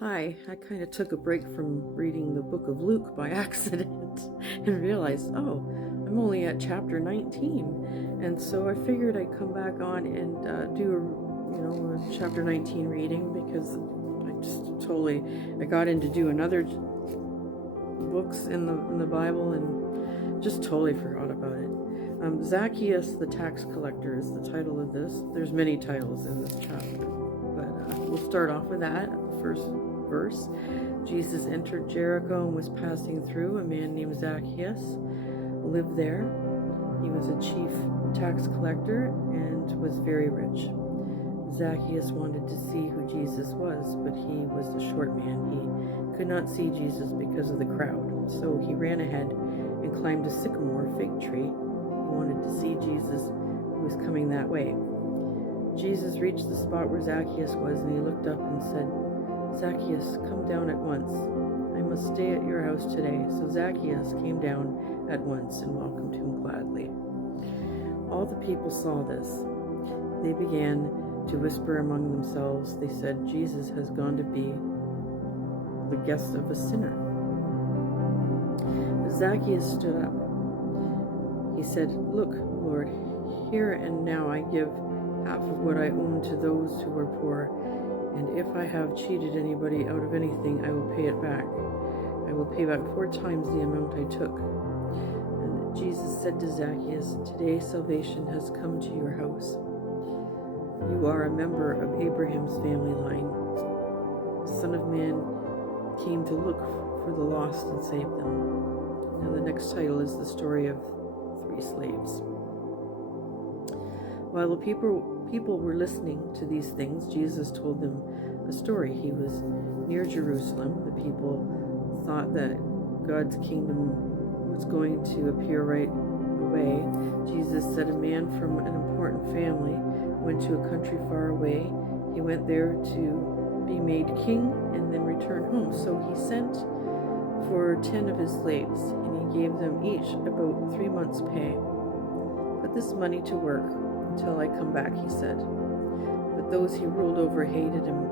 Hi, I kind of took a break from reading the book of Luke by accident and realized, oh, I'm only at chapter 19. And so I figured I'd come back on and do a chapter 19 reading because I got into doing other books in the Bible and just totally forgot about it. Zacchaeus the tax collector is the title of this. There's many titles in this chapter, but we'll start off with that. The first verse. Jesus entered Jericho and was passing through. A man named Zacchaeus lived there. He was a chief tax collector and was very rich. Zacchaeus wanted to see who Jesus was, but he was a short man. He could not see Jesus because of the crowd. So he ran ahead and climbed a sycamore fig tree. He wanted to see Jesus, who was coming that way. Jesus reached the spot where Zacchaeus was, and he looked up and said, "Zacchaeus, come down at once. I must stay at your house today." So Zacchaeus came down at once and welcomed him gladly. All the people saw this. They began to whisper among themselves. They said, "Jesus has gone to be the guest of a sinner." But Zacchaeus stood up. He said, "Look, Lord, here and now I give half of what I own to those who are poor. And if I have cheated anybody out of anything, I will pay it back. I will pay back 4 times the amount I took." And Jesus said to Zacchaeus, "Today salvation has come to your house. You are a member of Abraham's family line. The Son of Man came to look for the lost and save them." Now the next title is the story of 3 slaves. While the people were listening to these things, Jesus told them a story. He was near Jerusalem. The people thought that God's kingdom was going to appear right away. Jesus said a man from an important family went to a country far away. He went there to be made king and then return home. So he sent for 10 of his slaves, and he gave them each about 3 months' pay. "Put this money to work until I come back," he said. But those he ruled over hated him.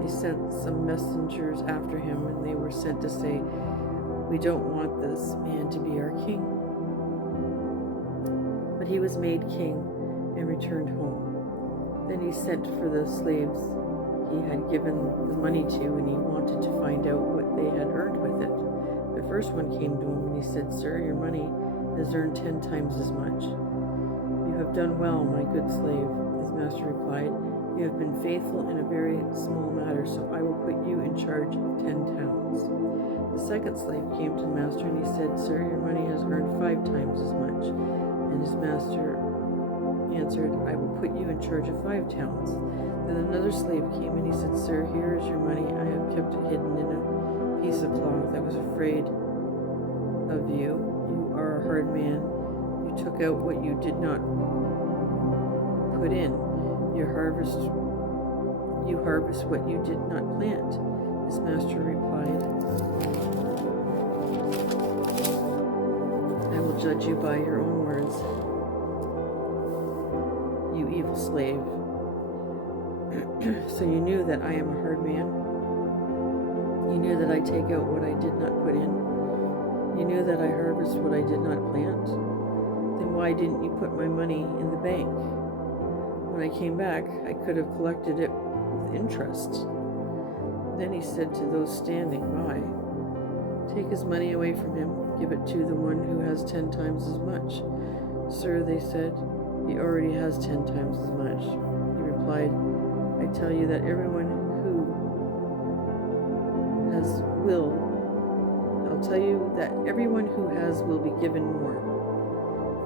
They sent some messengers after him, and they were sent to say, "We don't want this man to be our king." But he was made king and returned home. Then he sent for the slaves he had given the money to, and he wanted to find out what they had earned with it. The first one came to him, and he said, "Sir, your money has earned 10 times as much." "You have done well, my good slave," his master replied. "You have been faithful in a very small matter, so I will put you in charge of 10 towns." The second slave came to the master, and he said, "Sir, your money has earned 5 times as much." And his master answered, "I will put you in charge of 5 towns." Then another slave came, and he said, "Sir, here is your money. I have kept it hidden in a piece of cloth. I was afraid of you. You are a hard man. You took out what you did not put in. You harvest what you did not plant." His master replied, "I will judge you by your own words, you evil slave. So you knew that I am a hard man? You knew that I take out what I did not put in? You knew that I harvest what I did not plant? Then why didn't you put my money in the bank? When I came back, I could have collected it with interest." Then he said to those standing by, "Take his money away from him. Give it to the one who has 10 times as much." "Sir," they said, "he already has 10 times as much." He replied, "I tell you that everyone who has will be given more.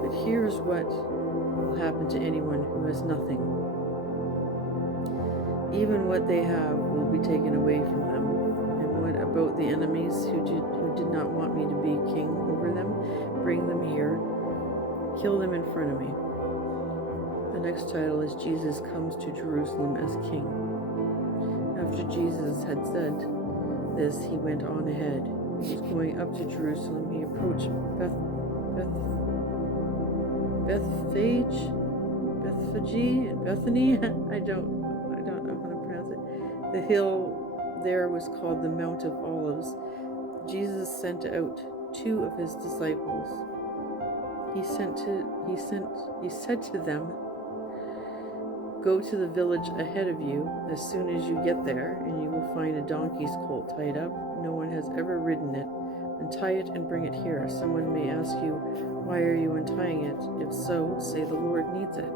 But here's what will happen to anyone who has nothing. Even what they have will be taken away from them. And what about the enemies who did not want me to be king over them? Bring them here. Kill them in front of me." The next title is Jesus Comes to Jerusalem as King. After Jesus had said this, he went on ahead. He was going up to Jerusalem. He approached Bethphage, Bethany. I don't know how to pronounce it. The hill there was called the Mount of Olives, Jesus sent out 2 of his disciples. He said to them, "Go to the village ahead of you as soon as you get there, and you will find a donkey's colt tied up. No one has ever ridden it. Untie it and bring it here. Someone may ask you, 'Why are you untying it?' If so, say, 'The Lord needs it.'"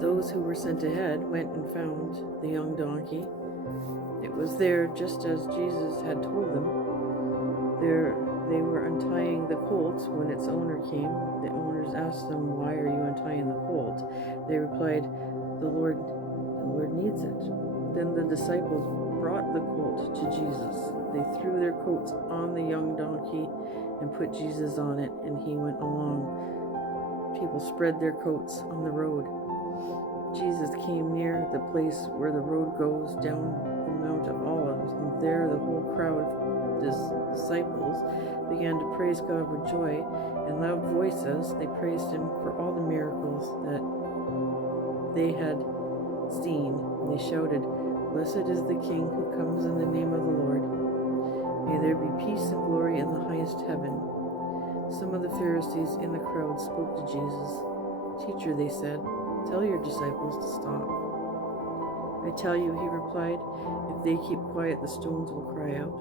Those who were sent ahead went and found the young donkey. It was there just as Jesus had told them. They were untying the colt when its owner came. The owners asked them, "Why are you untying the colt?" They replied, the Lord needs it." Then the disciples brought the colt to Jesus. They threw their coats on the young donkey and put Jesus on it, and he went along. People spread their coats on the road. Jesus came near the place where the road goes down the Mount of Olives, and there the whole crowd of his disciples began to praise God with joy. In loud voices, they praised him for all the miracles that they had seen. And they shouted, "Blessed is the King who comes in the name of the Lord. May there be peace and glory in the highest heaven." Some of the Pharisees in the crowd spoke to Jesus. "Teacher," they said, "tell your disciples to stop." "I tell you," he replied, "if they keep quiet, the stones will cry out."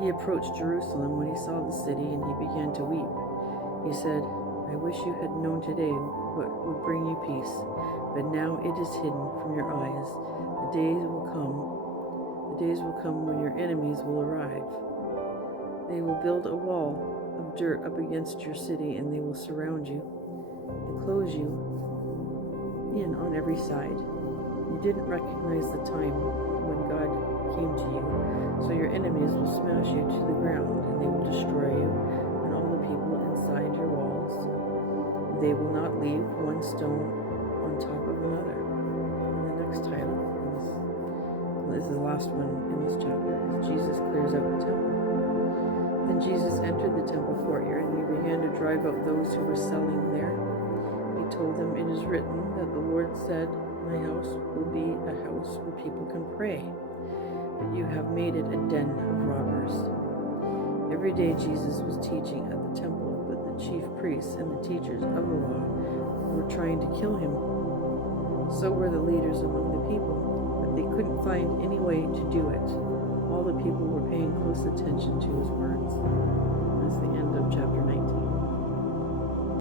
He approached Jerusalem when he saw the city, and he began to weep. He said, "I wish you had known today what would bring you peace, but now it is hidden from your eyes. The days will come when your enemies will arrive. They will build a wall of dirt up against your city, and they will surround you and close you in on every side. You didn't recognize the time when God came to you, so your enemies will smash you to the ground, and they will destroy you and all the people inside your walls. They will not leave one stone on top of another." And the next title is the last one in this chapter, is Jesus clears out the temple. Then Jesus entered the temple courtyard, and he began to drive out those who were selling there. He told them, "It is written that the Lord said, 'My house will be a house where people can pray,' but you have made it a den of robbers." Every day Jesus was teaching at the temple, but the chief priests and the teachers of the law were trying to kill him. So were the leaders among the people, but they couldn't find any way to do it. All the people were paying close attention to his words. That's the end of chapter 19.